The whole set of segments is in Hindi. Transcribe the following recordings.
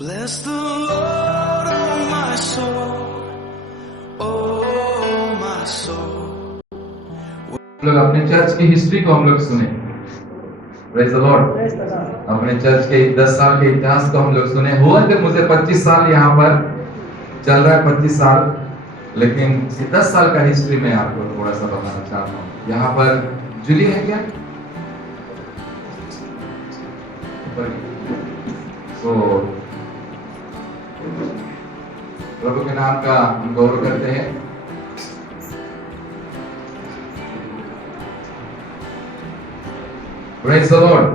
Bless the Lord, oh my soul, oh my soul. हम लोग अपने चर्च की हिस्ट्री को हम लोग सुने। Praise the Lord. अपने चर्च के 10 साल के इतिहास को हम लोग सुने। हुआ जब मुझे 25 साल यहाँ पर चल रहा है, 25 साल, लेकिन 10 साल का हिस्ट्री में आपको थोड़ा सा बताना चाहता हूँ। यहाँ पर जूली है क्या? तो प्रभु के नाम का हम गौरव करते हैं। Praise the Lord.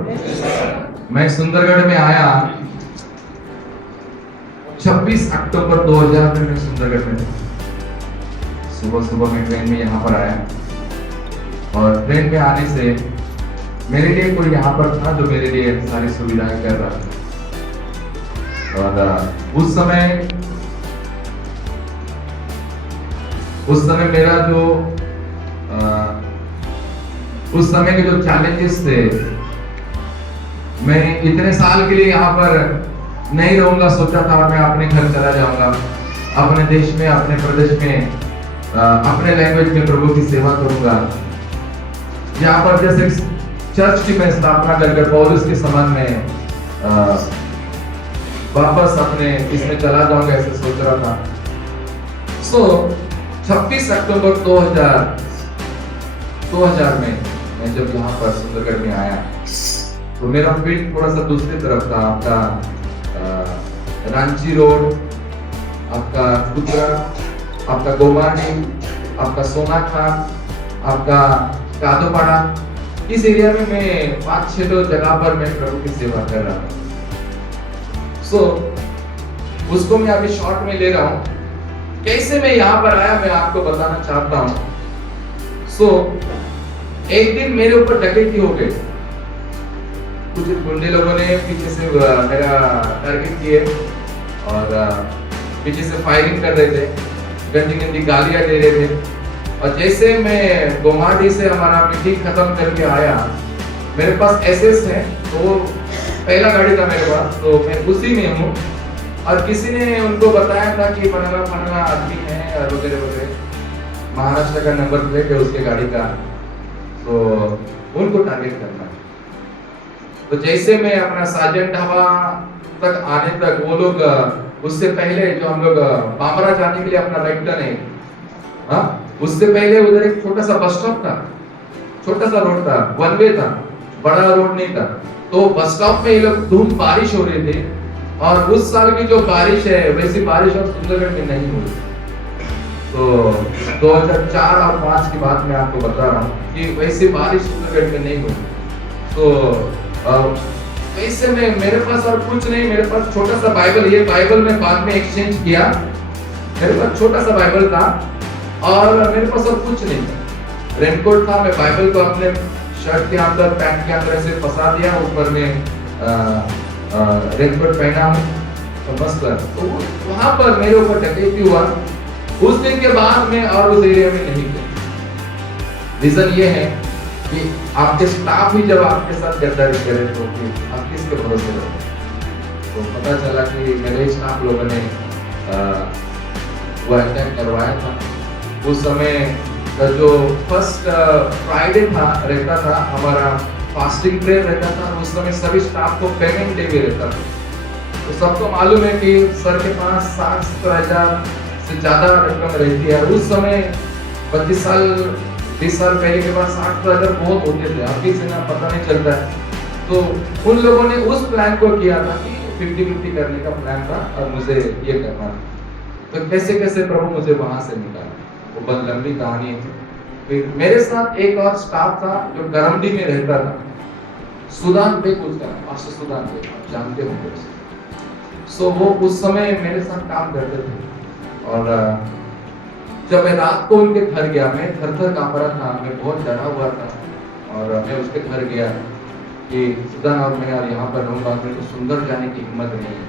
मैं सुंदरगढ़ में आया 26 अक्टूबर 2000 में। मैं सुंदरगढ़ में सुबह सुबह में ट्रेन में यहाँ पर आया, और ट्रेन में आने से मेरे लिए कोई यहाँ पर था जो मेरे लिए सारी सुविधाएं कर रहा था। और उस समय मेरा जो उस समय के जो चैलेंजेस थे, मैं इतने साल के लिए यहाँ पर नहीं रहूंगा सोचा था। मैं अपने घर चला जाऊंगा, अपने देश में, अपने प्रदेश में, अपने लैंग्वेज में प्रभु की सेवा करूंगा। यहाँ पर जैसे चर्च की मैं स्थापना कर पौलुस के समान में वापस अपने इसमें चला जाऊंगा, ऐसे सोच रहा था। 26 अक्टूबर 2000 में मैं जब यहाँ पर सुंदरगढ़ में आया, तो मेरा फील्ड थोड़ा सा दूसरी तरफ था। आपका रांची रोड, आपका कुतरा, आपका गोमानी, आपका सोनाखान, आपका कादोपाड़ा, इस एरिया में मैं 5-6 जगह पर मैं प्रभु की सेवा कर रहा था। उसको मैं अभी शॉर्ट में ले रहा हूँ। कैसे मैं यहाँ पर आया मैं आपको बताना चाहता हूँ। एक दिन मेरे ऊपर डकैती हो गई। कुछ गुंडे लोगों ने पीछे से मेरा टारगेट किए और पीछे से फायरिंग कर रहे थे, गंदी गंदी गालियां दे रहे थे। और जैसे मैं गुवाहाटी से हमारा मीटिंग खत्म करके आया, मेरे पास एसएस है, तो पहला गाड़ी था मेरे पास, तो मैं उसी में हूँ। और किसी ने उनको बताया था कि फलाना आदमी है और वगैरह वगैरह, महाराष्ट्र का नंबर प्लेट है उसके गाड़ी का, तो उनको टारगेट करना है। तो जैसे मैं अपना साजन ढाबा तक आने तक, वो लोग उससे पहले जो हम लोग बामरा जाने के लिए अपना राइट टर्न है, हाँ, उससे पहले उधर एक छोटा सा बस स्टॉप था, छोटा सा रोड था, वन वे था, बड़ा रोड नहीं था। तो बस स्टॉप में ये लोग धूम बारिश हो रही थी, और उस साल की जो बारिश है वैसी बारिश अब सुंदरगढ़ में नहीं हुई। तो 2004 और 5 की बात मैं आपको बता रहा हूँ कि वैसी बारिश सुंदरगढ़ में नहीं हुई। तो वैसे में मेरे पास और कुछ नहीं, मेरे पास छोटा सा बाइबल, ये बाइबल में बाद में एक्सचेंज किया। मेरे पास छोटा सा बाइबल था और मेरे पास और कुछ नहीं था। रेनकोट था, मैं बाइबल को अपने शर्ट के अंदर, पैंट के अंदर ऐसे फंसा दिया, ऊपर में रेनकोट पहना हूँ, तो मस्त है। तो वहां पर मेरे ऊपर डकैती हुआ। उस दिन के बाद मैं और उस एरिया में नहीं गया। रीजन ये है कि आपके स्टाफ ही जब आपके साथ गद्दारी करे तो फिर आप किसके भरोसे रहोगे। तो पता चला कि मेरे स्टाफ लोगों ने वो अटैक करवाया था। उस समय का जो फर्स्ट फ्राइडे था, रहता था हमारा फास्टिंग प्रेयर रहता था। उस समय सभी स्टाफ को पेमेंट डे भी रहता था। तो सबको मालूम है कि सर के पास 60-70 से ज्यादा रकम रहती है। उस समय 25 साल 20 साल पहले के बाद 60,000 बहुत होते थे, अभी से ना पता नहीं चलता है। तो उन लोगों ने उस प्लान को किया था कि 50-50 करने का प्लान था और मुझे ये करना था। तो कैसे कैसे प्रभु मुझे वहां से निकाला, वो बहुत लंबी कहानी है। फिर मेरे साथ एक और स्टाफ था जो करमडी में रहता था, सुदान बेग उसका, मास्टर सुदान बेग, आप जानते होंगे उसे। वो उस समय मेरे साथ काम करते थे। और जब मैं रात को उनके घर गया, मैं थर कांप रहा था, मैं बहुत डरा हुआ था। और मैं उसके घर गया कि सुदान और मैं यार यहाँ पर रहूंगा, मेरे को सुंदर जाने की हिम्मत नहीं है,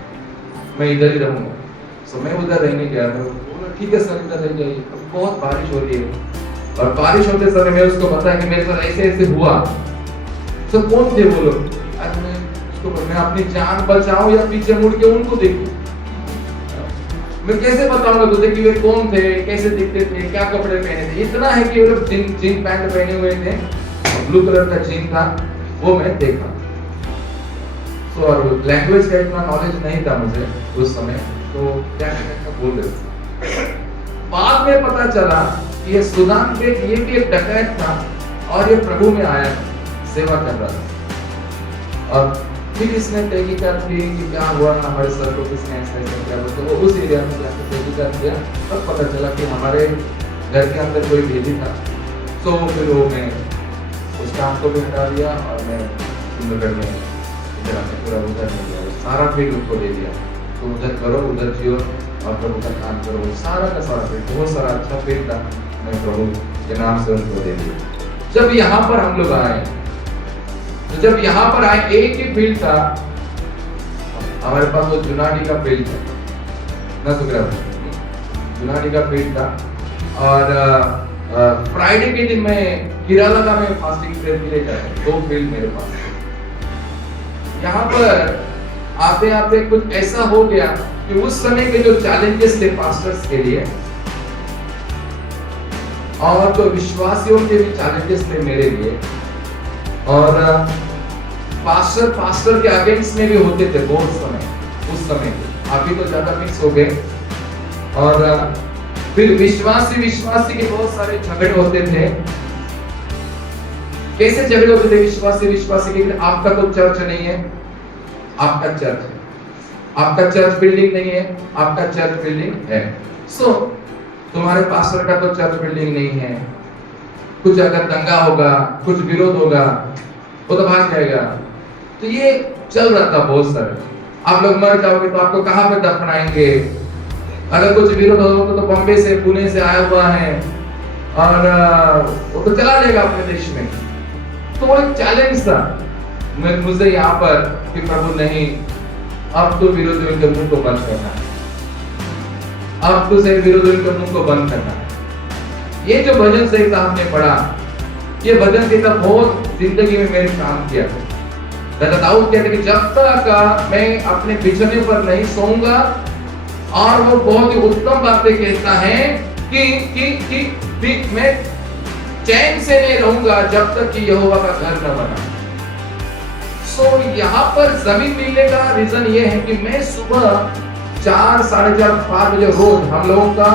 मैं इधर ही रहूंगा। मैं उधर रहने गया था। बोला ठीक है सर, इधर रह जाइए। बहुत बारिश हो रही है, और बारिश होते समय मैं उसको बताया कि मेरे साथ ऐसे ऐसे हुआ। कौन थे वो लोग? मैं तो मैं अपनी जान बचाऊं या पीछे मुड़ के उनको देखूं? मैं कैसे बताऊंगा तुझे कि वे कौन थे, कैसे दिखते थे, क्या कपड़े पहने थे? इतना है कि वो लोग जीन पैंट पहने हुए थे, ब्लू कलर का जीन था, वो मैं देखा। तो और लैंग्वेज का इतना नॉलेज नहीं था मुझे उस समय, तो क्या बोल रहे थे। बाद में पता चला कि ये सुदान के ये भी एक डकैत था और ये प्रभु में आया सेवा कर रहा था। और फिर इसने तहकीकात की कि क्या हुआ, हमारे सर को किसने ऐसा किया, तो वो उस एरिया में जाकर तहकीकात किया, तब पता चला कि हमारे घर के अंदर कोई भेदी था। तो फिर वो मैं उस काम को भी हटा दिया और मैं सुंदरगढ़ में इधर आके पूरा उधर नहीं गया, सारा फील्ड उसको दे दिया, तो उधर करो, उधर जियो और प्रभु का काम करो। सारा का सारा फील्ड, बहुत सारा अच्छा फील्ड था, मैं प्रभु के नाम से उनको दे दिया। जब यहाँ पर हम लोग आए, तो जब यहाँ पर आए, एक ही फील्ड था हमारे पास, वो जुनाडी का फील्ड था ना, जुनाडी का फील्ड था। और फ्राइडे के दिन मैं केरला का मैं फास्टिंग प्रेयर के लिए गया, 2 फील्ड मेरे पास। यहाँ पर आते आते कुछ ऐसा हो गया कि उस समय के जो चैलेंजेस थे पास्टर्स के लिए, और तो विश्वासियों के भी चैलेंजेस थे मेरे लिए, और पास्टर के अगेंस्ट में भी होते थे बहुत समय, उस समय। अभी तो ज्यादा मिक्स हो गए। और फिर विश्वासी के बहुत सारे झगड़े होते थे। कैसे झगड़े होते थे विश्वासी के? आपका तो चर्च नहीं है, आपका चर्च है, आपका चर्च बिल्डिंग नहीं है, आपका चर्च बिल्डिंग है। सो तुम्हारे पास्टर का तो चर्च बिल्डिंग नहीं है, कुछ अगर दंगा होगा, कुछ विरोध होगा, वो तो भाग जाएगा। तो ये चल रहा था बहुत सारे। आप लोग मर जाओगे तो आपको कहां पे दफनाएंगे? अगर कुछ विरोध होगा तो बॉम्बे से, पुणे से आया हुआ है और वो तो चला जाएगा अपने देश में। तो वो एक चैलेंज था मुझे यहाँ पर कि प्रभु नहीं, अब तो विरोधियों के मुंह को बंद करना है, अब तो से विरोधियों के मुंह को बंद करना है। ये जो भजन संहिता हमने पढ़ा, ये भजन संहिता बहुत जिंदगी में मेरे काम किया। दादा दाऊद कहते कि जब तक मैं अपने बिछने पर नहीं सोऊंगा, और वो बहुत ही उत्तम बातें कहता है कि मैं चैन से नहीं रहूंगा जब तक कि यहोवा का घर न बना। सो यहाँ पर जमीन मिलने का रीजन ये है कि मैं सुबह 4, साढ़े 4, 5 बजे रोज, हम लोगों का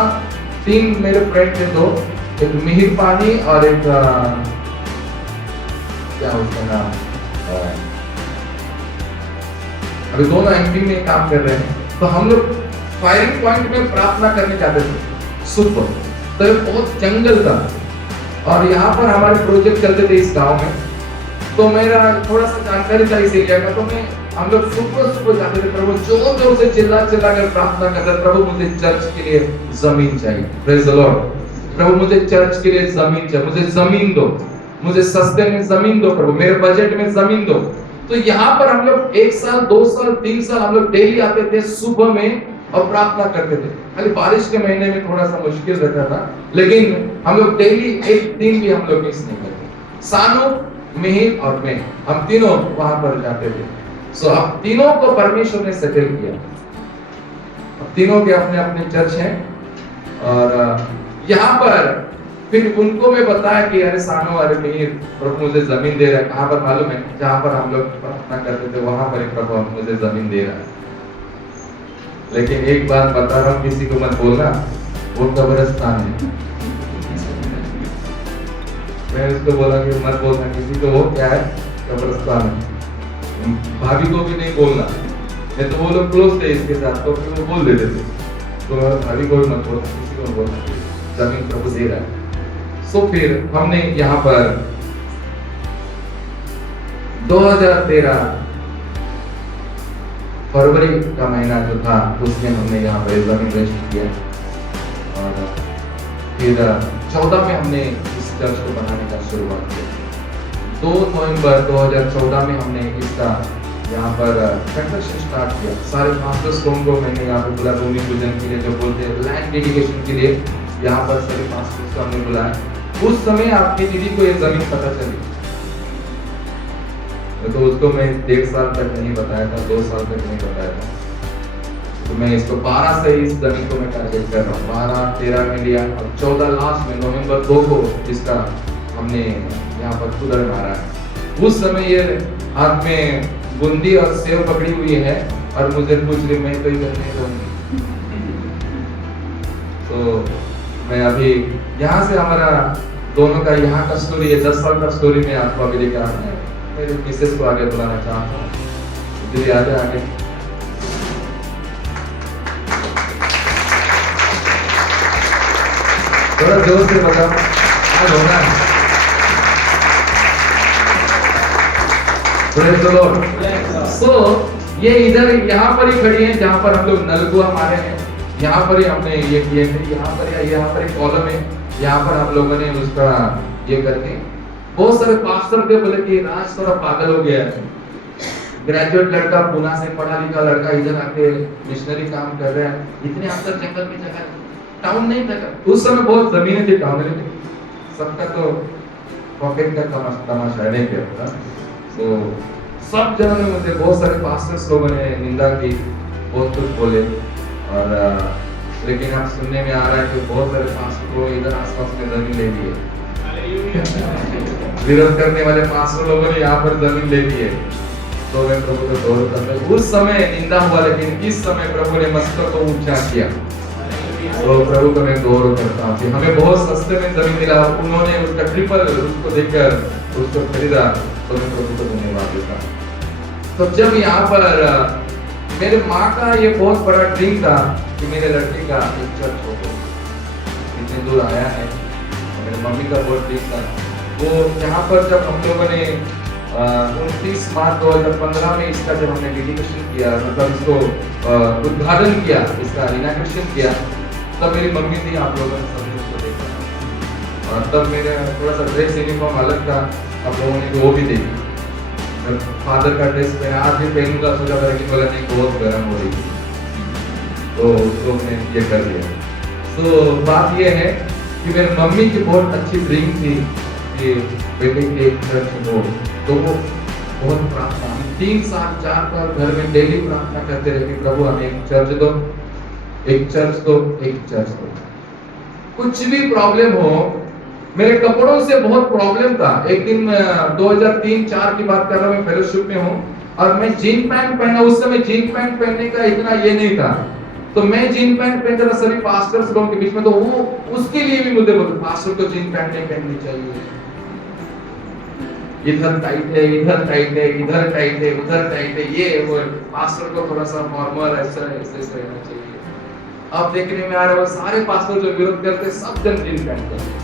3 मेरे फ्रेंड थे, 2, एक मिहिर पानी और एक क्या उसका नाम, अभी दोनों एमपी में काम कर रहे हैं। तो हम लोग फायरिंग पॉइंट में प्रार्थना करने जाते थे सुबह। तो ये बहुत जंगल था और यहाँ पर हमारे प्रोजेक्ट चलते थे इस गांव में। तो मेरा थोड़ा सा जानकारी था इस एरिया का, तो हम लोग सुबह जाते थे। प्रभु जोर जोर से चिल्ला कर प्रार्थना करते, प्रभु मुझे चर्च के लिए जमीन चाहिए। Praise the Lord. प्रभु मुझे चर्च के लिए जमीन चाहिए, मुझे जमीन दो, मुझे सस्ते में जमीन दो प्रभु, मेरे बजट में जमीन दो। तो यहाँ पर हम लोग 1 साल, 2 साल, 3 साल हम लोग डेली आते थे सुबह में और प्रार्थना करते थे। खाली बारिश के महीने में थोड़ा सा मुश्किल रहता था, लेकिन हम लोग डेली एक दिन भी हम लोग मिस नहीं करते। सानू, मिहिर और मैं, हम तीनों वहां पर जाते थे। सो अब तीनों को परमेश्वर ने सेटल किया, अब तीनों के अपने अपने चर्च हैं। और यहाँ पर फिर उनको मैं बताया कि अरे सानो, अरे मिहिर, प्रभु मुझे जमीन दे रहा है। कहाँ पर मालूम है? जहाँ पर हम लोग प्रार्थना करते थे वहां पर प्रभु मुझे जमीन दे रहा है। लेकिन एक बात बता रहा हूँ, किसी को मत बोलना, वो कब्रिस्तान है। मैं उसको बोला कि मत बोलना किसी को, वो क्या है, कब्रिस्तान है। भाभी को भी नहीं बोलना, नहीं तो वो लोग क्लोज थे इसके साथ, तो फिर वो बोल देते थे। तो भाभी को भी मत बोलना, किसी को बोलना, जमीन प्रभु दे रहा है। सो फिर हमने यहाँ पर 2013 फरवरी का महीना जो था, उसमें हमने यहाँ पर जमीन रजिस्टर किया। और फिर 14 में हमने इस चर्च को बनाने का शुरुआत किया। 2 नवंबर 2014 में हमने इसका यहाँ पर कंस्ट्रक्शन स्टार्ट किया। सारे पास्टर्स को मैंने यहाँ पर बुला, भूमि पूजन के लिए, जो बोलते हैं लैंड डेडिकेशन के लिए, यहाँ पर सभी पास्टर्स को हमने बुलाया। उस समय आपकी दीदी को ये जमीन पता चली, तो उसको मैं 1.5 साल तक नहीं बताया था, 2 साल तक नहीं बताया था। तो मैं इसको 12 से इस जमीन को मैं टारगेट कर रहा हूँ। 12, 13 में लिया, अब 14 लास्ट में नवंबर 2 को इसका हमने यहाँ पर कुदर मारा है। उस समय ये हाथ में बूंदी और सेव पकड़ी हुई है और मुझे पूछ रही मैं तो इधर नहीं रहूंगी। तो मैं अभी यहाँ से हमारा दोनों का यहाँ का स्टोरी है, 10 साल का स्टोरी में आपको अभी लेकर आना है। मेरे मिसेस को आगे बुलाना चाहता हूँ, दीदी आगे आगे। थोड़ा जोर से बताओ, आज होना है। So, ये इधर यहाँ पर ही खड़ी है जहाँ पर हम लोग नलकुआ मारे हैं। यहाँ पर ही हमने ये किए थे, यहाँ पर एक कॉलम है, यहाँ पर हम लोगों ने उसका ये करके बहुत सारे पास्टर के बोले कि राज थोड़ा पागल हो गया है। ग्रेजुएट लड़का, पुणे से पढ़ा लिखा लड़का इधर आके मिशनरी काम कर रहा है, इतने अंदर जंगल में जगह, टाउन नहीं था। उस समय बहुत जमीनें थी टाउन में, सबका तो पॉकेट का तमाशा नहीं किया। तो सब जनों ने मुझे, बहुत सारे पास्टर्स लोगों ने निंदा की, बहुत कुछ बोले। और लेकिन आप सुनने में आ रहा है कि बहुत सारे पास्टर को इधर आसपास में जमीन ले ली है। विरोध करने वाले पास्टर लोगों ने यहाँ पर जमीन ले ली है। तो मैं प्रभु को गौरव करता हूँ। उस समय निंदा हुआ, लेकिन इस समय प्रभु ने मस्तक को ऊंचा किया। तो प्रभु को मैं गौरव करता हूँ कि हमें बहुत सस्ते में जमीन मिला, उन्होंने उसका ट्रिपल उसको देखकर उसको खरीदा। तो मैं प्रभु को धन्यवाद देता हूँ। तो जब यहाँ पर मेरे माँ का ये बहुत बड़ा ड्रीम था कि मेरे लड़के का एक चर्च हो, इतने दूर आया है। मेरे मम्मी का बहुत ड्रीम था वो यहाँ पर। जब हम लोगों ने 29 मार्च 2015 में इसका जब हमने डेडिकेशन किया, मतलब इसको उद्घाटन किया, इसका इनॉग्रेशन किया, तब मेरी मम्मी थी, आप लोगों ने सब उसको देखा। और तब मेरा थोड़ा सा ड्रेस यूनिफॉर्म अलग था, आप लोगों ने वो भी देखी। फादर का ड्रेस मैं आज भी पहनूंगा, सोचा था कि बोला नहीं बहुत गर्म हो रही थी, तो उसको मैं ये कर लिया। तो बात ये है कि मेरी मम्मी की बहुत अच्छी ड्रीम थी कि बेटे के एक चर्च हो। तो वो बहुत प्रार्थना, 3 साल 4 बार घर में डेली प्रार्थना करते रहे कि प्रभु हमें एक चर्च दो, एक चर्च दो, एक चर्च दो। कुछ भी प्रॉब्लम हो, मेरे कपड़ों से बहुत प्रॉब्लम था। एक दिन 2003-4 की बात कर रहा हूँ, मैं फेलोशिप में हूँ और मैं जीन पैंट पहना। उस समय जीन पैंट पहनने का इतना ये नहीं था, तो मैं जीन पैंट पहनता था सभी पास्टर्स लोगों के बीच में। तो वो उसके लिए भी मुझे बोलते पास्टर को जीन पैंट नहीं पहननी चाहिए, इधर टाइट है, इधर टाइट है, इधर टाइट है, उधर टाइट है, ये वो पास्टर को थोड़ा सा फॉर्मल ऐसा रहना चाहिए। अब देखने में आ रहा है सारे पास्टर जो विरोध करते सब जन जीन पैंट करते।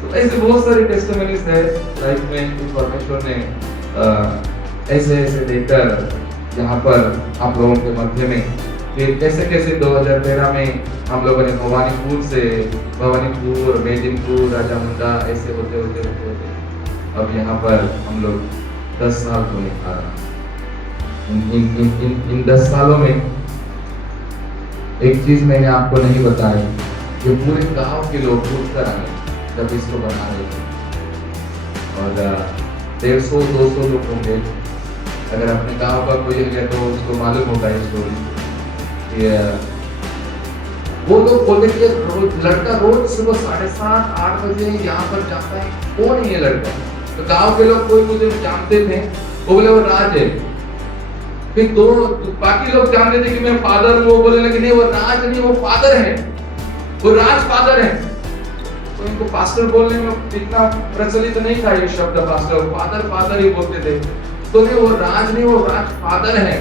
तो ऐसे बहुत सारे टेस्टिमनीज है लाइफ में कि परमेश्वर ने ऐसे ऐसे देकर यहाँ पर आप लोगों के मध्य में फिर कैसे कैसे 2013 में हम लोगों ने भवानीपुर से भवानीपुर, मेदिनीपुर, राजामुंडा ऐसे होते होते होते होते अब यहाँ पर हम लोग 10 साल होने आ रहा। इन 10 सालों में एक चीज मैंने आपको नहीं बताई कि पूरे गांव के लोग उठकर आए जब इसको बना रहे थे। और 150-200 लोग होंगे। अगर अपने गांव का कोई है तो उसको मालूम होगा ये स्टोरी। वो लोग बोलते कि लड़का रोज सुबह 7:30-8 बजे यहाँ पर जाता है, कौन है ये लड़का? तो गांव के लोग कोई मुझे जानते थे, वो बोले वो राज है। फिर दो बाकी लोग जानते थे कि मैं फादर हूँ, वो बोले लेकिन नहीं वो राज नहीं, वो फादर है, वो राज फादर है। तो इनको पास्टर बोलने में इतना प्रचलित नहीं था ये शब्द पास्टर, फादर फादर ही बोलते थे। तो नहीं वो राज नहीं, वो राज फादर है।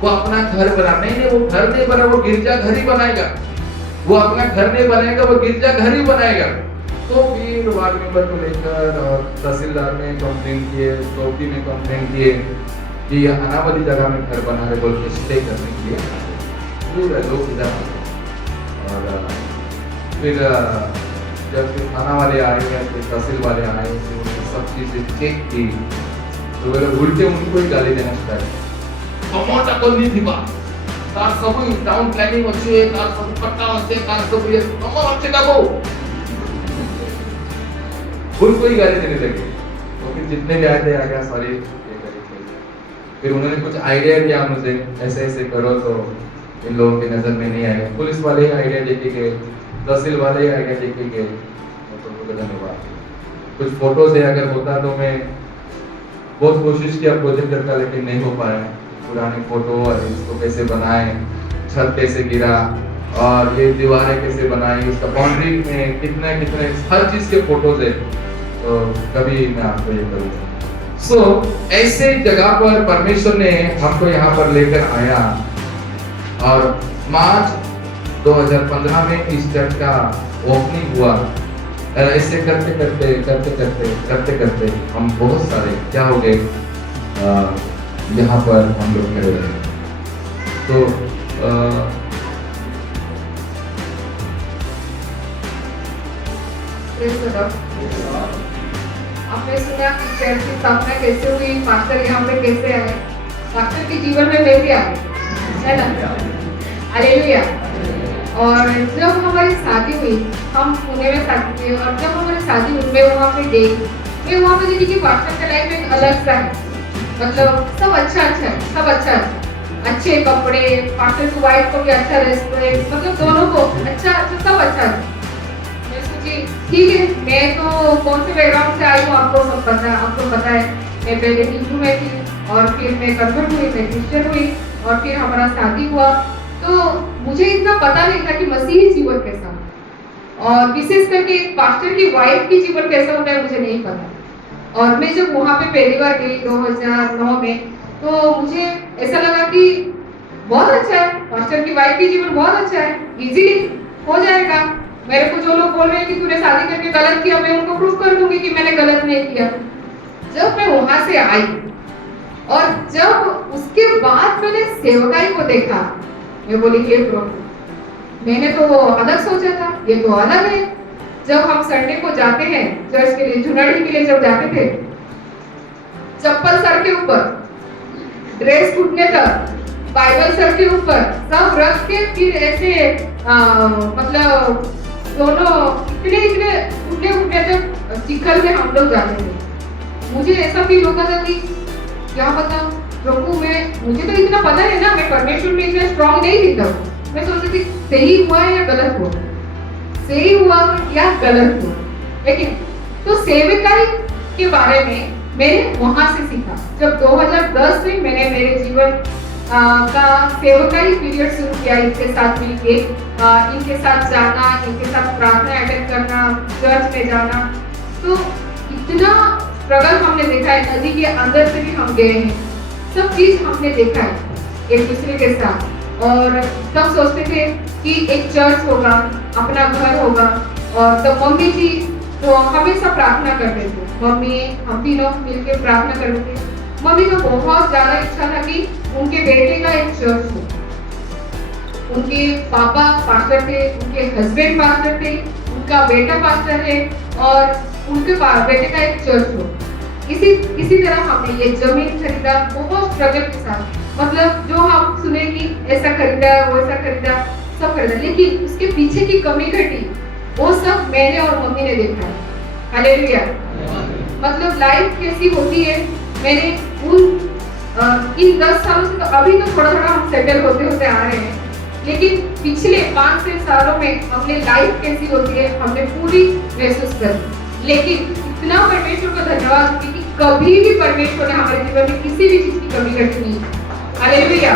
वो अपना घर बना, नहीं वो घर नहीं बना, वो गिरजा घर ही बनाएगा। वो अपना घर नहीं बनाएगा, वो गिरजा घर ही बनाएगा। तो फिर वार्ड मेंबर को लेकर और तहसीलदार में कंप्लेन किए, चौकी में कंप्लेन किए कि ये अनावधि जगह में घर बना रहे बोल के स्टे करने के लिए पूरे लोग इधर। और फिर जब फिर थाना वाले आए या फिर तहसील वाले आए तो सब चीजें चेक की तो वे उल्टे उनको ही गाली देना स्टार्ट। टमाटा को नहीं थी बात तार सब टाउन प्लानिंग अच्छी है, तार सब पट्टा अच्छे, तार सब ये कमर अच्छे का वो उनको ही गाली देने लगे। तो फिर जितने भी आए थे आ गया सॉरी। फिर उन्होंने कुछ आइडिया दिया मुझे, ऐसे ऐसे करो तो इन लोगों की नज़र में नहीं आएगा। पुलिस वाले ही आइडिया देके गए, तहसील वाले ही आइडिया देके गए, तो धन्यवाद। कुछ फोटो से अगर होता तो मैं बहुत कोशिश किया प्रोजेक्टर का, लेकिन नहीं हो पाया। पुरानी फोटो और इसको कैसे बनाए, छत कैसे गिरा और ये दीवारें कैसे बनाई, उसका बाउंड्री में कितने कितने हर चीज के फोटोज है, तो कभी मैं आपको ये करूँगा। सो ऐसे जगह पर परमेश्वर ने हमको यहाँ पर लेकर आया और मार्च 2015 में इस चर्च का ओपनिंग हुआ। और ऐसे करते करते करते करते करते करते हम बहुत सारे क्या हो गए, यहाँ पर हम लोग खड़े रहे। तो आपने सुना कि चर्च की स्थापना कैसे हुई, पास्टर यहाँ पे कैसे आए। पास्टर के जीवन में मैं भी आ गई, है ना, हालेलुया। और जब हमारी शादी हुई, हम पुणे में शादी की, और जब हमारी शादी हुई मैं वहाँ पे देखी, मैं वहाँ पे देखी कि पास्टर का लाइफ एक अलग सा है। मतलब सब अच्छा अच्छा है, सब अच्छा अच्छा, अच्छे कपड़े, पास्टर की वाइफ को भी अच्छा रेस्पेक्ट, मतलब दोनों को अच्छा अच्छा, सब अच्छा है। मैं सोची ठीक है, मैं तो कौन से बैकग्राउंड से आई हूँ आपको सब पता है, आपको पता है। मैं पहले हिंदू में थी और फिर मैं कन्वर्ट हुई, मैं क्रिश्चियन हुई और फिर हमारा शादी हुआ। तो मुझे इतना पता नहीं था कि मसीही जीवन कैसा है, और विशेष करके एक पास्टर की वाइफ की जीवन कैसा होता है मुझे नहीं पता। और मैं जब वहाँ पे पहली बार गई 2009 में, तो मुझे ऐसा लगा कि बहुत अच्छा है, पास्टर की वाइफ की जीवन बहुत अच्छा है, इजीली हो जाएगा। मेरे को जो लोग बोल रहे हैं कि तूने शादी करके गलत किया, मैं उनको प्रूफ कर दूंगी कि मैंने गलत नहीं किया। जब मैं वहां से आई और जब उसके बाद मैंने सेवकाई को देखा, मैं बोली हे प्रभु, मैंने तो अलग सोचा था, ये तो अलग है। जब हम संडे को जाते हैं चर्च के लिए, जुनाड़ी के लिए जब जाते थे, चप्पल सर के ऊपर, ड्रेस घुटने तक, बाइबल सर के ऊपर, सब रख के फिर ऐसे मतलब दोनों इतने इतने उठने उठने तक चिखल में हम लोग जाते थे। मुझे ऐसा फील होता था कि क्या पता प्रभु, मुझे तो इतना पता है ना, मैं परमेश्वर में इतना स्ट्रांग नहीं थी तब। मैं सोचती थी सही हुआ है या गलत हुआ, सही हुआ या गलत हुआ। लेकिन तो सेवकाई के बारे में मैंने वहां से सीखा। जब 2010 में मैंने मेरे जीवन का सेवकाई पीरियड शुरू किया, इनके साथ मिलके, इनके साथ जाना, इनके साथ प्रार्थना अटेंड करना, चर्च में जाना, तो इतना स्ट्रगल हमने देखा है। नदी के अंदर से भी हम गए हैं, सब चीज हमने देखा है एक दूसरे के साथ। और तब सोचते थे कि एक चर्च होगा, अपना घर होगा। और तब मम्मी थी तो हमेशा प्रार्थना करते थे, मम्मी हम तीनों मिलकर प्रार्थना करते थे। मम्मी को बहुत ज्यादा इच्छा था कि उनके बेटे का एक चर्च हो। उनके पापा पास्टर थे, उनके हस्बैंड पास्टर थे, उनका बेटा पास्टर है और उनके बेटे का एक चर्च हो। इसी तरह हमने ये जमीन खरीदा बहुत स्ट्रगल के साथ। मतलब जो हम सुने कि ऐसा खरीदा वैसा खरीदा, सब खरीदा, लेकिन उसके पीछे की कमी घटी, वो सब मैंने और मम्मी ने देखा है। हालेलुया। मतलब लाइफ कैसी होती है, मैंने इन 10 सालों से, तो अभी तो थोड़ा थोड़ा हम सेटल होते होते आ रहे हैं, लेकिन पिछले 5-6 सालों में हमने लाइफ कैसी होती है हमने पूरी महसूस करी। लेकिन इतना परमेश्वर को धन्यवाद कि कभी भी परमेश्वर ने हमारे जीवन में किसी भी चीज की कमी घटी नहीं। हालेलुया।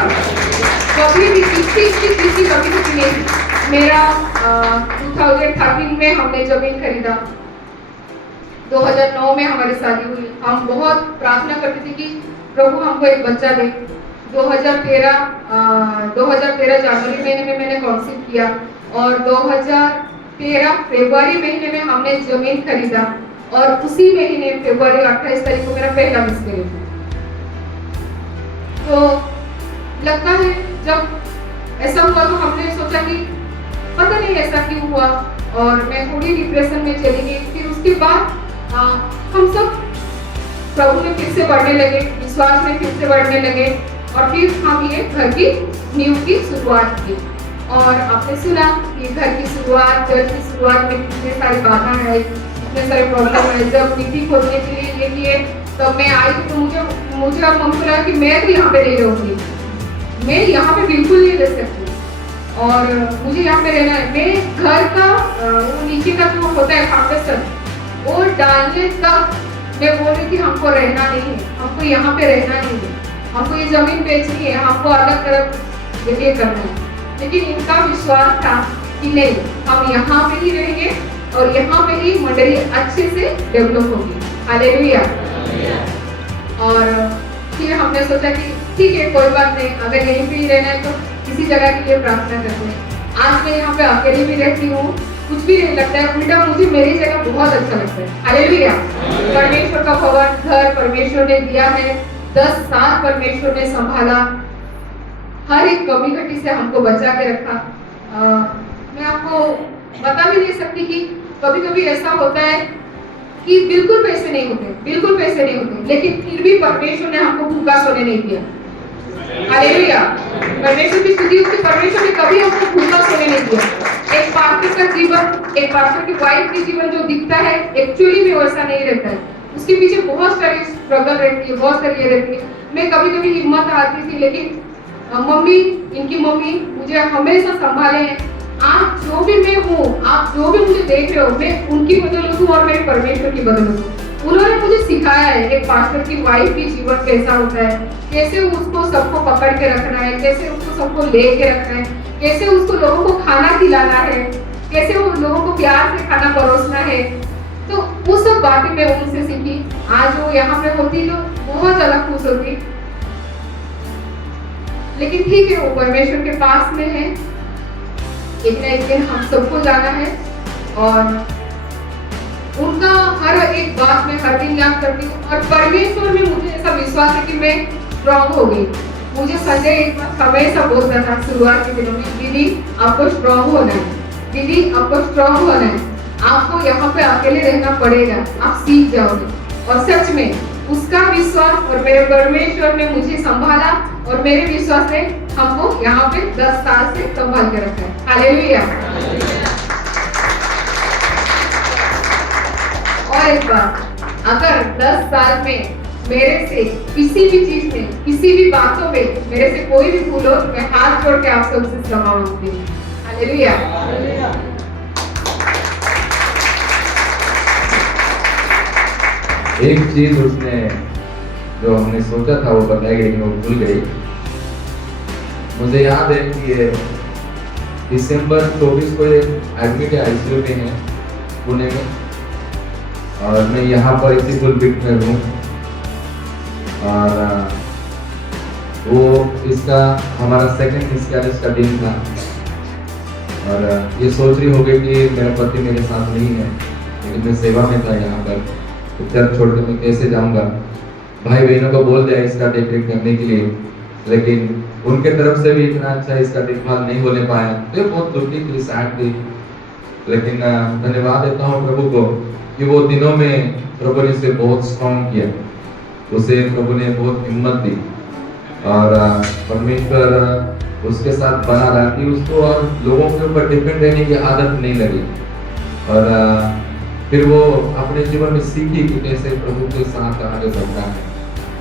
कभी भी किसी चीज की कमी घटी नहीं। मेरा 2013 में हमने जमीन खरीदा, 2009 में हमारी शादी हुई। हम बहुत प्रार्थना करते थे कि प्रभु हमको एक बच्चा दे। 2013 जनवरी महीने में मैंने काउंसिल किया और 2013 फरवरी महीने में हमने जमीन खरीदा और उसी महीने फरवरी 28 तारीख को मेरा पहला मिसकैरेज हुआ। तो लगता है जब ऐसा हुआ तो हमने सोचा कि पता नहीं ऐसा क्यों हुआ, और मैं थोड़ी डिप्रेशन में चली गई। फिर उसके बाद हम सब प्रभु में फिर से बढ़ने लगे, विश्वास में फिर से बढ़ने लगे और फिर हम ये घर की नींव की शुरुआत की। और आपने सुना कि घर की शुरुआत, चर्च की शुरुआत में कितने सारी बाधा है, कितने सारे प्रॉब्लम है। जब मिट्टी खोदने के लिए तब मैं आई तो मुझे और मम्मी को लगा कि मैं तो यहाँ पे नहीं रहूँगी, मैं यहाँ पे बिल्कुल नहीं रह सकती और मुझे यहाँ पे रहना है। मैं घर का वो नीचे का जो होता है फाउंडेशन वो डालने तक मैं बोल रही थी हमको रहना नहीं है, हमको यहाँ पे रहना नहीं है, हमको ये जमीन बेचनी है, हमको अलग तरफ ये करना है। लेकिन इनका विश्वास था कि नहीं, हम यहाँ पे ही रहेंगे और यहाँ पे ही मंडली अच्छे से डेवलप होगी। हालेलुया। और फिर हमने सोचा कि ठीक है कोई बात नहीं, अगर यहीं पे ही रहना है तो किसी जगह के लिए प्रार्थना करते हैं। आज मैं यहाँ पे अकेली भी रहती हूँ, कुछ भी नहीं लगता है, उल्टा मुझे मेरी जगह बहुत अच्छा लगता है। हालेलुया। परमेश्वर का भवन घर परमेश्वर ने दिया है, 10 साल परमेश्वर ने संभाला, हर एक कमी घटी से हमको बचा के रखा। मैं आपको बता भी नहीं सकती कि कभी कभी ऐसा होता है कि बिल्कुल पैसे नहीं होते, लेकिन फिर भी परमेश्वर ने हमको भूखा सोने नहीं दिया। हालेलुया। परमेश्वर की स्तुति हो कि परमेश्वर ने कभी हमको भूखा सोने नहीं दिया। एक पास्टर का जीवन, एक पास्टर की वाइफ की जीवन जो दिखता है एक्चुअली में वैसा नहीं रहता है, उसके पीछे बहुत सारी स्ट्रगल रहती है, बहुत सारी ये रहती है। मैं कभी कभी हिम्मत आती थी, लेकिन मम्मी, इनकी मम्मी मुझे हमेशा संभाले हैं। आज जो भी मैं हूँ, आप जो भी मुझे देख रहे हो, मैं उनकी बदौलत हूँ और मेरे परमेश्वर की बदौलत हूँ। उन्होंने मुझे सिखाया है एक पास्टर की वाइफ की जीवन कैसा होता है, कैसे उसको सबको पकड़ के रखना है, कैसे उसको सबको ले के रखना है, कैसे उसको लोगों को खाना खिलाना है, कैसे वो लोगों को प्यार से खाना परोसना है। तो वो सब बातें मैं उनसे सीखी। आज वो यहाँ पे होती तो बहुत अलग खुश होती, लेकिन ठीक है वो परमेश्वर के पास में है। एक ना एक दिन हम सबको जाना है और उनका हर एक बात में हर दिन याद करती हूँ और परमेश्वर में मुझे ऐसा विश्वास है कि मैं स्ट्रॉन्ग हो गई। मुझे संजय एक बात हमेशा बोलता था शुरुआत के दिनों में, दीदी आपको स्ट्रॉन्ग होना है, दीदी आपको स्ट्रॉन्ग होना है, आपको यहाँ पे अकेले रहना पड़ेगा, आप सीख जाओगे। और सच में उसका विश्वास और मेरे परमेश्वर ने मुझे संभाला और मेरे विश्वास ने हमको यहाँ पे 10 साल से संभाल के रखा है। हालेलुया। और एक बात, अगर 10 साल में मेरे से किसी भी चीज में, किसी भी बातों में मेरे से कोई भी भूल हो, मैं हाथ जोड़ के आप सबसे क्षमा मांगती हूँ। हालेलुया। एक चीज उसने जो हमने सोचा था वो बताई गई, लेकिन वो भूल गई। मुझे याद है कि ये दिसंबर 24 को एडमिट आईसीयू में है पुणे में, और मैं यहाँ पर इसी पुलपिट में हूँ। और वो इसका हमारा सेकंड मिसकैरेज का दिन था और ये सोच रही हो गई कि मेरा पति मेरे साथ नहीं है, लेकिन मैं सेवा में था यहाँ पर, तो चर्च छोड़ के मैं कैसे जाऊँगा। भाई बहनों को बोल दिया इसका देखरेख करने के लिए, लेकिन उनके तरफ से भी इतना अच्छा इसका देखभाल नहीं होने पाया, तो बहुत दुखी थी, सैड थी। लेकिन धन्यवाद देता हूँ प्रभु को कि वो दिनों में प्रभु ने उसे बहुत स्ट्रॉन्ग किया, उसे प्रभु ने बहुत हिम्मत दी और परमेश्वर उसके साथ बना रहा कि उसको और लोगों के ऊपर डिपेंड रहने की आदत नहीं लगी। और फिर वो अपने जीवन में सीखी कि कैसे प्रभु के साथ आगे बढ़ना है।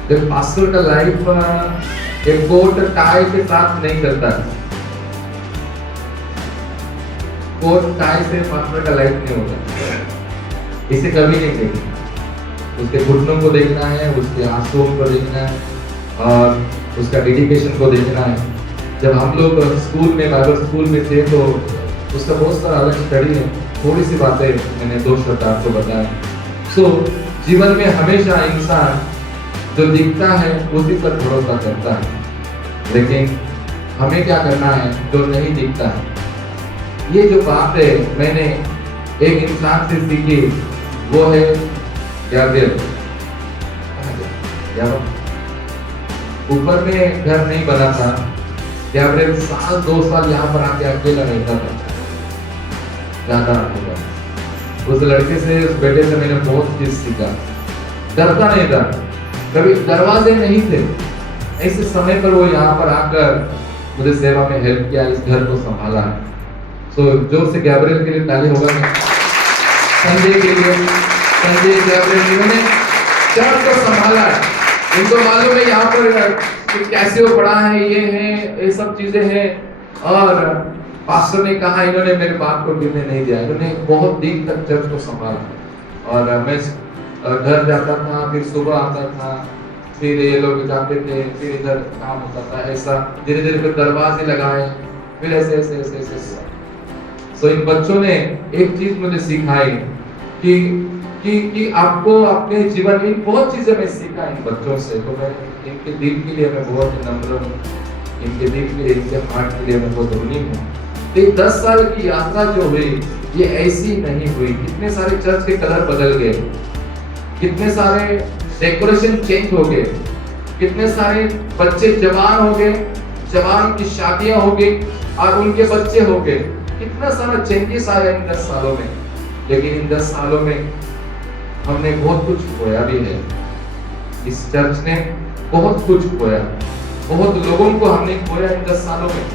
जब पास्टर का लाइफ एक कोट टाई के साथ नहीं चलता, कोट टाई से पास्टर का लाइफ नहीं होता, इसे कभी नहीं देखना। उसके घुटनों को देखना है, उसके आंसुओं को देखना है और उसका डेडिकेशन को देखना है। जब हम लोग स्कूल में, बाइबल स्कूल में थे, तो उसका बहुत सारा अलग स्टडी है। थोड़ी सी बातें मैंने 2 शब्द आपको बताया। जीवन में हमेशा इंसान जो दिखता है उसी पर भरोसा करता है, लेकिन हमें क्या करना है जो नहीं दिखता है। ये जो बात है मैंने एक इंसान से सीखी, वो है गैब्रियल। ऊपर में घर नहीं बना था, गैब्रियल 1-2 साल यहाँ पर आके अकेला रहता था, ज्यादा होगा। उस लड़के से, उस बेटे से मैंने बहुत चीज सीखा। डरता नहीं था, कभी दरवाजे नहीं थे, ऐसे समय पर वो यहाँ पर आकर मुझे सेवा में हेल्प किया, इस घर को संभाला। जोर से गैब्रियल के लिए ताली होगा संजय के लिए। संजय गैब्रियल, इन्होंने चर्च को संभाला है। इनको मालूम है यहाँ पर कि कैसे वो पढ़ा है, ये सब चीजें हैं। और पास्टर ने कहा इन्होंने मेरे बात को गिरने नहीं दिया, इन्होंने बहुत दिन तक चर्च को संभाला। और मैं घर जाता था, फिर सुबह आता था, फिर ये लोग जाते थे, फिर इधर काम होता था, ऐसा धीरे धीरे फिर दरवाजे लगाए, फिर ऐसे ऐसे ऐसे ऐसे हुआ। सो इन बच्चों ने एक चीज मुझे सिखाई कि आपको अपने जीवन में बहुत चीजें मैं सीखा इन बच्चों से। तो मैं इनके दिल के लिए मैं बहुत नम्र हूँ, इनके दिल के लिए, इनके हार्ट के लिए मैं बहुत ऋणी हूँ। तो 10 साल की यात्रा जो हुई ये ऐसी नहीं हुई। कितने सारे चर्च के कलर बदल गए, कितने सारे डेकोरेशन चेंज हो गए, कितने सारे बच्चे जवान हो गए, जवान की शादियां हो गई और उनके बच्चे हो गए। कितना सारा चेंजेस आया इन 10 सालों में। लेकिन इन 10 सालों में हमने बहुत कुछ खोया भी है। इस चर्च ने बहुत कुछ खोया, बहुत लोगों को हमने खोया इन 10 सालों में।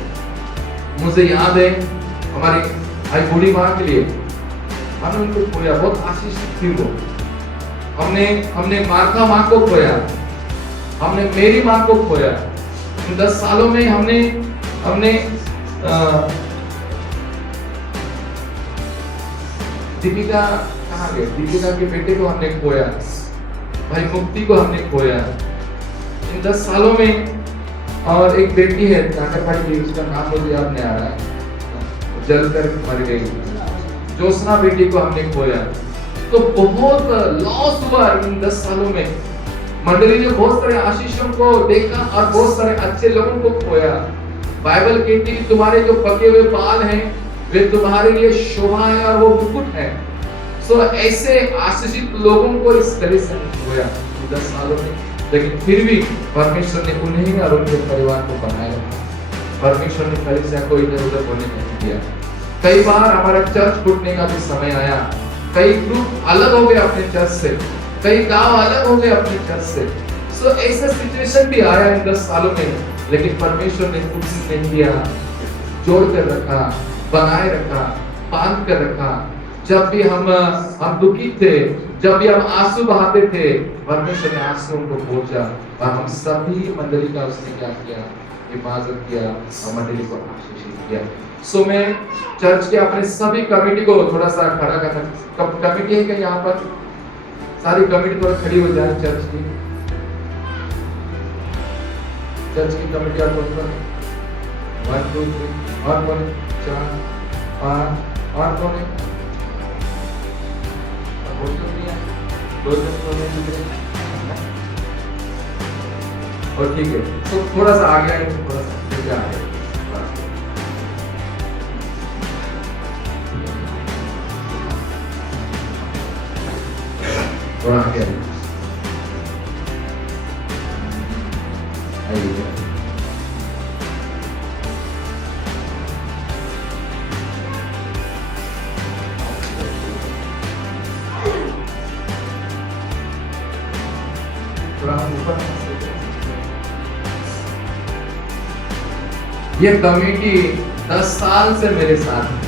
मुझे याद है हमारी भाई बूढ़ी माँ के लिए हमने उनको खोया, बहुत आशीषित थी वो। हमने मार्था माँ को खोया, हमने मेरी माँ को खोया। इन 10 सालों में हमने दीपिका कहाँ गए, दीपिका के बेटे को हमने खोया, भाई मुक्ति को हमने खोया इन 10 सालों में। और एक बेटी है नागरपाड़ी की, उसका नाम मुझे याद नहीं आ रहा है, जलकर मर गई, ज्योत्सना बेटी को हमने खोया। तो बहुत लॉस हुआ इन 10 सालों में। मंडली ने बहुत सारे आशीषों को देखा और बहुत सारे अच्छे लोगों को खोया। बाइबल कहती है तुम्हारे जो पके हुए बाल हैं वे तुम्हारे लिए शोभा है और वो मुकुट है। सो ऐसे आशीषित लोगों को इस तरह से खोया 10 सालों में। लेकिन फिर भी परमेश्वर ने उन्हें और उनके परिवार को बनाया। परमेश्वर ने कलीसिया को इधर उधर होने नहीं दिया। कई बार हमारा चर्च फूटने का भी समय आया, कई ग्रुप अलग हो गए अपने चर्च से, कई गांव अलग हो गए अपने चर्च से। सो ऐसा सिचुएशन भी आया इन 10 सालों में। लेकिन परमेश्वर ने कुछ नहीं किया, जोड़ कर रखा, बनाए रखा, बांध कर रखा। जब भी हम दुखी थे, जब भी हम आंसू बहाते थे, परमेश्वर ने आंसुओं को पहुंचा और हम सभी मंडली का उसने क्या किया, हिफाजत किया और मंडली को आशीषित किया। सो मैं चर्च के अपने सभी कमेटी को थोड़ा सा खड़ा करना, कमेटी है क्या यहाँ पर? सारी कमेटी थोड़ा खड़ी हो जाए चर्च की कमेटी। और कौन कौन? 1 2 3 और कौन? 4 5 और कौन है? और ठीक है, तो थोड़ा सा आगे आए, थोड़ा सा पीछे आए, थोड़ा आगे आइए। ये कमेटी 10 साल से मेरे साथ है।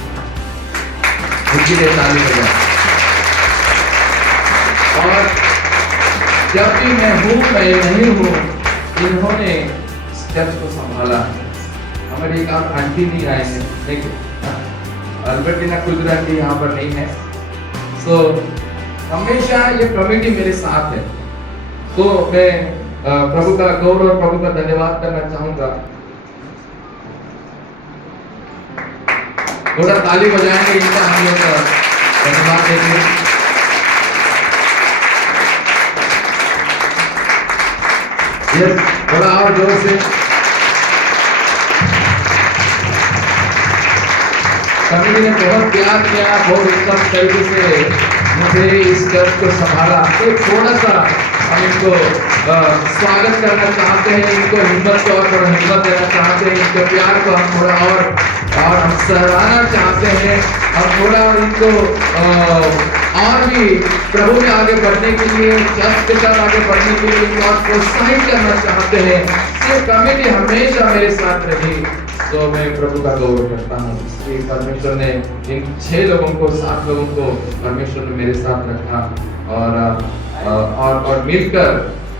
और जब भी मैं हूँ मैं नहीं हूँ, इन्होंने चर्च को संभाला। हमारी एक आप आंटी नहीं आए हैं, देखिए अल्बर्टिना कुलरा आंटी यहाँ पर नहीं है। सो हमेशा ये कमेटी मेरे साथ है। तो मैं प्रभु का गौरव और प्रभु का धन्यवाद करना चाहूंगा। थोड़ा ताली बजाएंगे इनका, हम लोग धन्यवाद देंगे। थोड़ा और जोर से। कमेटी ने बहुत प्यार किया, बहुत उत्तम तरीके से मुझे इस चर्च को संभाला। तो थोड़ा सा हम इनको स्वागत करना चाहते हैं, इनको हिम्मत को और हिम्मत देना चाहते हैं, इनके प्यार को हम थोड़ा और हम सराहना चाहते हैं। और थोड़ा और इनको और भी प्रभु में आगे बढ़ने के लिए, चर्च के साथ आगे बढ़ने के लिए इनको और प्रोत्साहित करना चाहते हैं। ये कमेटी हमेशा मेरे साथ रही। तो मैं प्रभु का गौरव करता हूँ कि परमेश्वर ने इन 6 लोगों को, 7 लोगों को परमेश्वर ने मेरे साथ रखा। और और मिलकर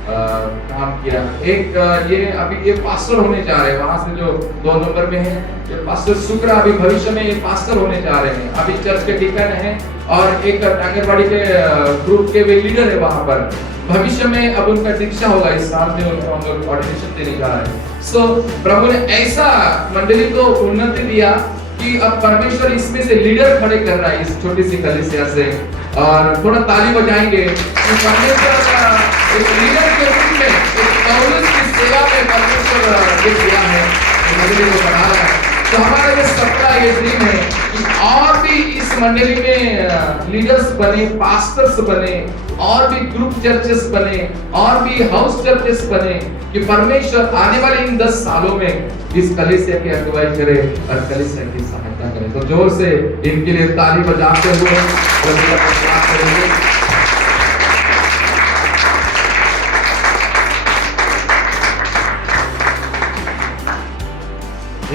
काम किया। एक ये अभी ये पास्टर होने जा रहे हैं, वहां से जो 2 नंबर में है ये पास्टर शुक्र, अभी भविष्य में ये पास्टर होने जा रहे हैं। अभी चर्च के डिकन है और एक आंगनबाड़ी के ग्रुप के वे लीडर है वहां पर। भविष्य में अब उनका दीक्षा होगा, इस साल में उनको हम लोग ऑर्डिनेशन देने जा रहे हैं। सो प्रभु ने ऐसा मंडली को उन्नति दिया कि अब परमेश्वर इसमें से लीडर खड़े कर रहा है इस छोटी सी कलीसिया से। और थोड़ा ताली बजाएंगे कि परमेश्वर एक लीडर के रूप में एक पौलुस की सेवा में परमेश्वर ये किया है, मंडली को बढ़ा रहा है। तो हमारा ये सपना, ये ड्रीम है कि और भी इस मंडली में लीडर्स बने, पास्टर्स बने, और भी ग्रुप चर्चेस बने, और भी हाउस चर्चेस बने, कि परमेश्वर आने वाले इन 10 सालों में इस कलीसिया की अगुवाई करे और कलीसिया की सहायता करे। तो जोर से इनके लिए ताली बजाते हुए प्रभु का धन्यवाद करेंगे।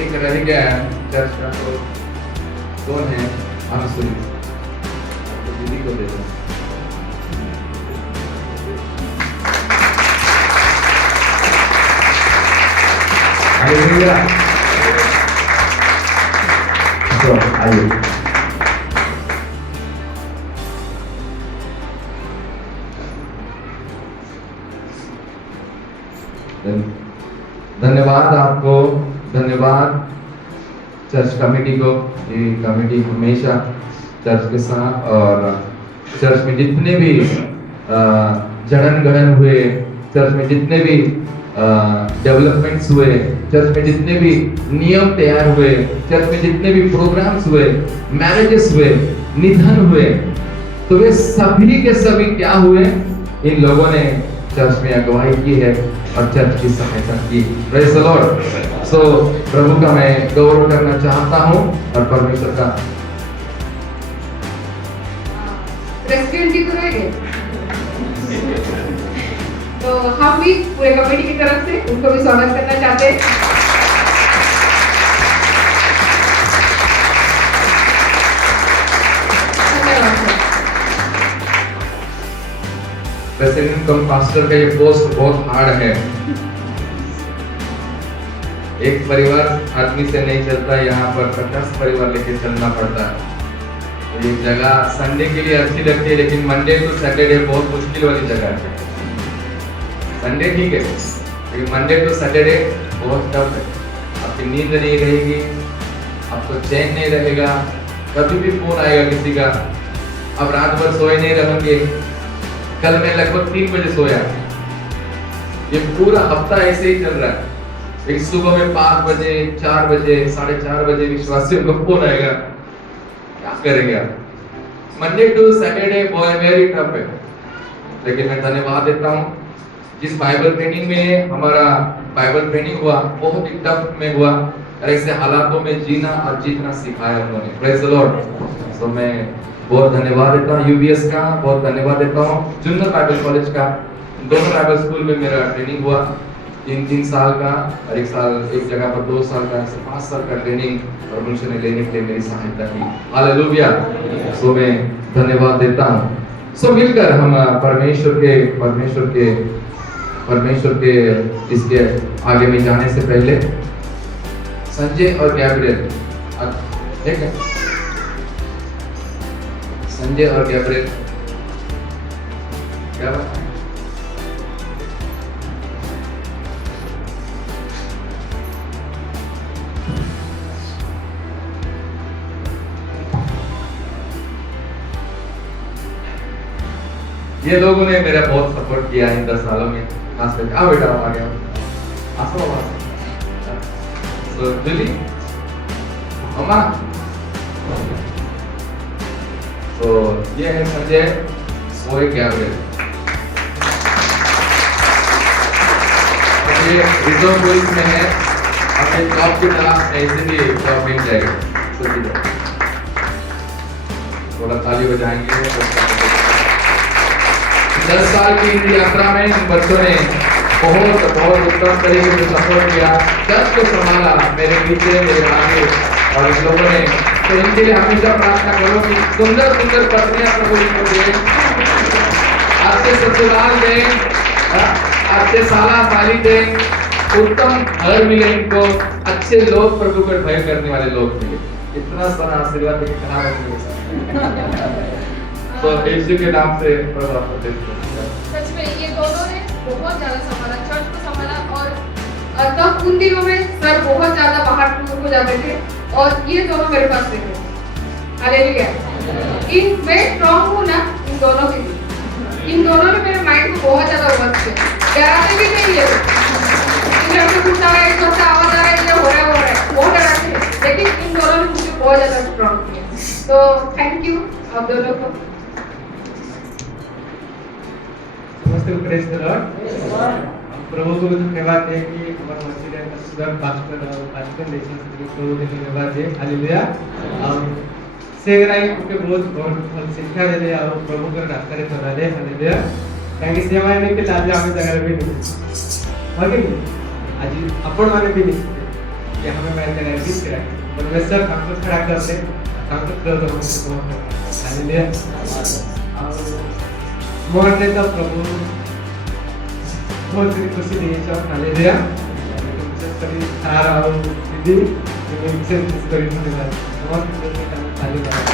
एक रह गया चर्च का, तो कौन है? हम सुनी तो दीदी को दे दो। हालेलुया। तो आइए धन्यवाद आपको, धन्यवाद चर्च कमेटी को। ये कमेटी हमेशा चर्च के साथ, और चर्च में जितने भी जड़न गड़न हुए, चर्च में जितने भी डेवलपमेंट्स हुए, चर्च में जितने भी नियम तैयार हुए, चर्च में जितने भी प्रोग्राम्स हुए, मैरिजेस हुए, निधन हुए, तो वे सभी के सभी क्या हुए? इन लोगों ने चर्च में अगुवाई की है और चर्च की सहायता की। Praise the lord. सो प्रभु का मैं गौरव करना चाहता हूँ और परमेश्वर का। प्रेसिडेंट जी तो रह गए, तो हम भी पूरे कमेटी की तरफ से उनको भी स्वागत करना चाहते हैं। प्रेसिडेंट कम पास्टर का ये पोस्ट बहुत हार्ड है। एक परिवार आदमी से नहीं चलता, यहाँ पर 50 परिवार लेके चलना पड़ता है। ये जगह संडे के लिए अच्छी लगती है, लेकिन मंडे टू सैटरडे बहुत मुश्किल वाली जगह है। संडे ठीक है, लेकिन मंडे टू सैटरडे बहुत टफ है। आपकी नींद नहीं रहेगी, आपको चैन नहीं रहेगा, कभी भी फोन आएगा किसी का, अब रात भर सोए नहीं रहेंगे। कल मैं लगभग 3 बजे सोया, ये पूरा हफ्ता ऐसे ही चल रहा है। एक सुबह में 5 बजे, 4 बजे, 4:30 बजे विश्वासियों को फोन आएगा, क्या करेंगे आप? Monday to Saturday very tough है। लेकिन मैं धन्यवाद देता हूँ जिस बाइबल ट्रेनिंग में हमारा बाइबल ट्रेनिंग हुआ, बहुत ही टफ में हुआ, और ऐसे हालातों में जीना और जीतना सिखाया उन्होंने। Praise the lord. सो मैं बहुत धन्यवाद देता हूँ यूबीएस का, बहुत धन्यवाद देता हूँ जुन्नर बाइबल कॉलेज का। दोनों बाइबल स्कूल में मेरा ट्रेनिंग हुआ, 3 साल का, और एक साल एक जगह पर 2 साल का, ऐसे 5 साल का ट्रेनिंग परमेश्वर ने लेने के लिए मेरी सहायता की। हालेलुया। सो मैं धन्यवाद देता हूँ। सो मिलकर हम परमेश्वर के इसके आगे में जाने से पहले संजय और गैब्रियल, ठीक है, संजय और गैब्रियल क्या बात है? ये लोगों ने मेरा बहुत सपोर्ट किया इन 10 सालों में, खास करके। आओ बेटा, आ गया, आसो सो जल्दी मम्मा। तो ये है संजय, वो है गैब्रियल। ये रिजर्व पुलिस में है, अपने जॉब की तलाश में, इसीलिए जॉब मिल जाएगी। थोड़ा ताली बजाएंगे। 10 साल की इन यात्रा में इन बच्चों ने बहुत उत्तम तरीके से सपोर्ट किया, चर्च को संभाला, मेरे पीछे, मेरे आगे, और इन लोगों ने, तो इनके लिए हमेशा प्रार्थना करो कि सुंदर सुंदर पत्नियां प्रभु इनको दे। अच्छे ससुराल दें, अच्छे साला साली दें, उत्तम घर मिले इनको, अच्छे लोग प्रभु को भय करने वाले लोग मिले। इतना सारा आशीर्वाद देके कहाँ रखेंगे। तो यीशु के नाम से प्रभु आपको दे। सच में ये दोनों ने बहुत ज्यादा संभाला, चर्च को संभाला। और तब उन दिनों में सर बहुत ज्यादा बाहर टूर हो जाते थे और ये दोनों मेरे पास रहते थे। हालेलुया। इन मैं स्ट्रॉन्ग हूँ ना इन दोनों के लिए। इन दोनों ने मेरे माइंड को बहुत ज्यादा वर्क किया। डराते भी नहीं है, इधर से कुछ आ रहा है, इधर से आवाज आ रहा है, इधर हो रहा है, बहुत डराते हैं, लेकिन इन दोनों ने मुझे बहुत ज्यादा स्ट्रॉन्ग किया। तो थैंक यू आप दोनों को। Praise the Lord. प्रभु को धन्यवाद दें कि हमारा मसीह है सुधर पास्टर और पास्टर लेसन से प्रभु को धन्यवाद दें। हालेलुया। और सेगराई के बहुत बहुत शिक्षा दे दे और प्रभु के रास्ते रे चला दे। हालेलुया। काहे सेवा ने के लाज हमें जगह भी नहीं आगे आज अपन माने भी नहीं कि हमें मैं जगह भी करा परमेश्वर हमको खड़ा कर दे, हमको प्रभु को हालेलुया। और मोहन ने तो प्रभु बहुत खुशी दी है। हालेलुया। तुमसे कभी सारा और दीदी तुमसे खुश करी धन्यवाद। बहुत खुशी का धन्यवाद।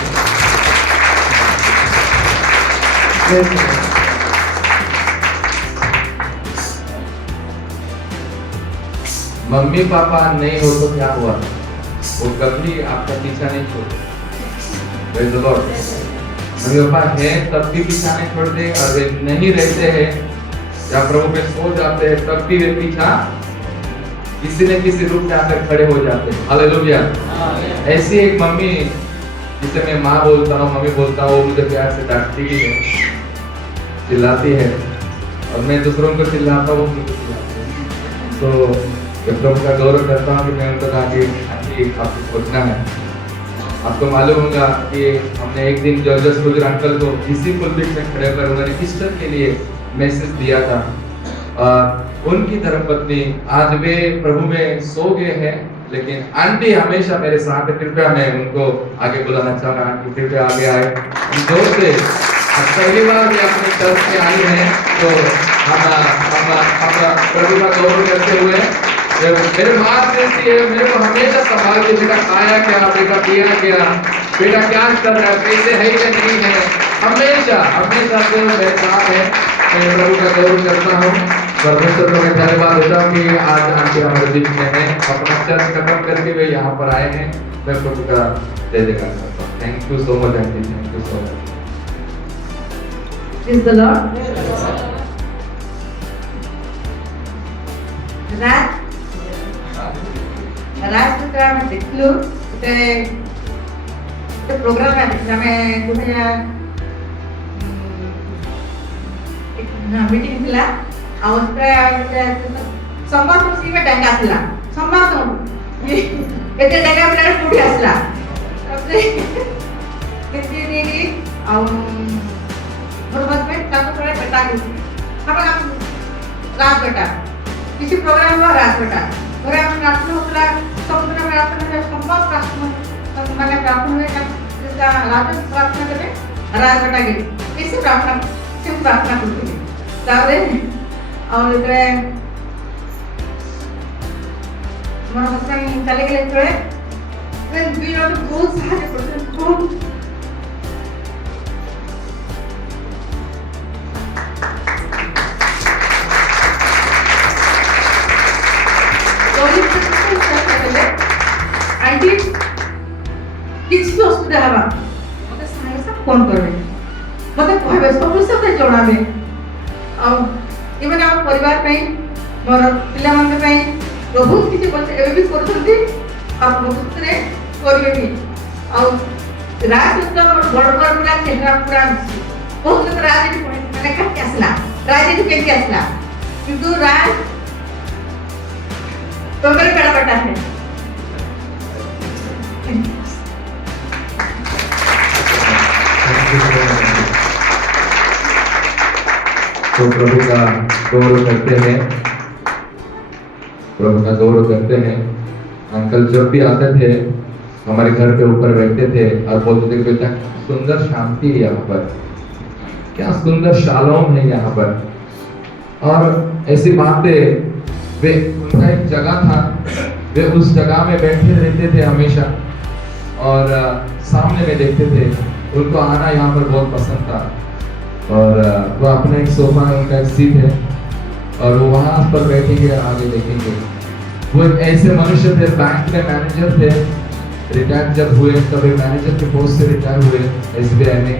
मम्मी पापा नहीं हो तो क्या हुआ, वो कभी आपका पीछा नहीं छोड़ते। Praise the Lord. Mummy papa हैं तब भी पीछा नहीं छोड़ते, और वे नहीं रहते हैं या प्रभु पे सो जाते हैं तब भी वे पीछा किसी न किसी रूप में आकर खड़े हो जाते हैं। हालेलुया। ऐसी एक मम्मी जिसे मैं माँ बोलता हूँ, मम्मी बोलता हूँ, वो मुझे प्यार से डांटती भी है, चिल्लाती है, और मैं दूसरों को चिल्लाता हूँ, मुझे चिल्लाते हैं। तो मैं प्रभु का गौरव करता हूँ कि मैं उनको कहा कि आपको सोचना है। आपको मालूम होगा कि हमने एक दिन जॉर्जस बुजुर्ग अंकल को इसी पुलपिट में खड़े कर उन्होंने ईस्टर के लिए मैसेज दिया था। उनकी धर्मपत्नी आज वे प्रभु में सो गए हैं, लेकिन आंटी हमेशा मेरे साथ है। कृपया मैं उनको आगे बुलाना चाहूँगा। आंटी कृपया आगे आए जोर से। पहली बार भी अपने चर्च में आई हैं, तो हम प्रभु का गौरव करते हुए मेरे माँ जैसी है, मेरे को हमेशा सवाल के बेटा खाया क्या, बेटा पिया क्या, बेटा क्या कर रहा है, पैसे है या नहीं है, हमेशा हमेशा से मेरे साथ है। मैं प्रभु का गौरव करता हूँ। परमेश्वर को मैं धन्यवाद देता हूँ कि आज आंटी हमारे बीच में है, अपना चर्च खत्म करके वे यहाँ पर आए हैं। मैं प्रभु का जय जयकार करता हूँ। Thank you so much aunty, thank you so much. Praise the Lord. राज तो हम देखलु ते प्रोग्राम में कुछ मीटिंग थिला आवस्त्रा संवाद खुशी में डंगा थिला संवाद एते डंगा प्लेयर फुटी आसला तबे केते देगी आ भरमत में ताको थोड़ा बेटा हम रात बेटा किसी प्रोग्राम में रात बेटा और हम रात में होता समुद्र में रात में संवाद प्रार्थना मैंने प्रार्थना में जिसका रात में प्रार्थना करते रात बेटा के कैसे प्रार्थना सिर्फ प्रार्थना करते हैं तारे और इधर हमारा हस्बैंड चले गए थोड़े फिर भी और बहुत सारे पर्सन बहुत आंटी किसी असुविधा हवा मते सारे सब फोन करबे मते कहबे सब सब जणाबे आ इवन हम परिवार पे मोर पिला मन पे बहुत किसी बच्चे एबे भी करथंती आ बहुत रे करिए भी आ राज तो बड़ बड़ पिला चेहरा पूरा बहुत लोग राजनीति मैंने कट आसला राजनीति केके आसला किंतु राज तो मेरे बड़ा बेटा है तो प्रभु का गौरव करते हैं, प्रभु का गौरव करते हैं। अंकल जब भी आते थे हमारे घर के ऊपर बैठते थे और बोलते थे बेटा सुंदर शांति है यहाँ पर, क्या सुंदर शालोम है यहाँ पर। और ऐसी बातें, वे उनका एक जगह था, वे उस जगह में बैठे रहते थे हमेशा और सामने में देखते थे। उनको आना यहाँ पर बहुत पसंद था और वो अपना एक सोफा है, उनका एक सीट है और वो वहाँ पर बैठेंगे, आगे देखेंगे। वो एक ऐसे मनुष्य थे, बैंक में मैनेजर थे, रिटायर जब हुए तब मैनेजर के पोस्ट से रिटायर हुए SBI में।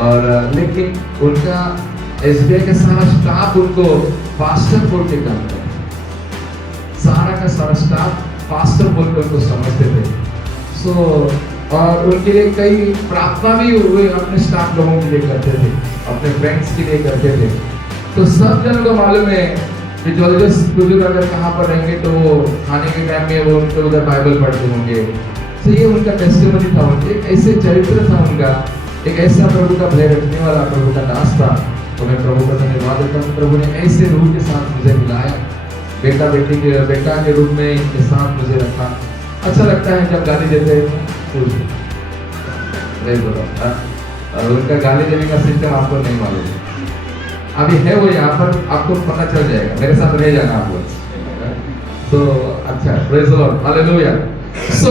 और लेकिन उनका SBI का सारा स्टाफ उनको पास्टर बोल के जानता है, सारा का सारा स्टाफ पास्टर बोल के उनको समझते थे। सो और उनके लिए कई प्रार्थना भी हुए अपने स्टाफ लोगों के लिए करते थे, अपने फ्रेंड्स के लिए करते थे। तो सब जनों को मालूम है कि जोसेफ बुजुर्ग अगर कहाँ पर रहेंगे तो वो खाने के टाइम में वो उनके उधर बाइबल पढ़ते होंगे। तो ये उनका टेस्टिमनी था, उनके एक ऐसे चरित्र था उनका, एक ऐसा प्रभु का भय रखने वाला, प्रभु का दास था। तो मैं प्रभु का धन्यवाद देता हूँ, प्रभु ने ऐसे रूह के साथ मुझे मिलाया, बेटा के रूप में इनके साथ मुझे रखा। अच्छा लगता है जब गाली देते हैं, और उनका गाली देने का सिस्टम आपको नहीं मालूम, अभी है वो यहाँ पर, आपको पता चल जाएगा, मेरे साथ रह जाना आप लोग। तो अच्छा, प्रेज़ द लॉर्ड, हालेलुया। सो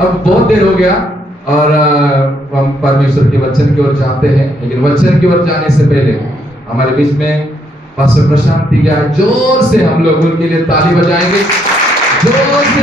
अब बहुत देर हो गया और हम परमेश्वर के वचन की ओर जाते हैं, लेकिन वचन की ओर जाने से पहले हमारे बीच में पास्टर प्रशांत जी आए, जोर से हम लोग उनके लिए ताली बजाएंगे, जोर से।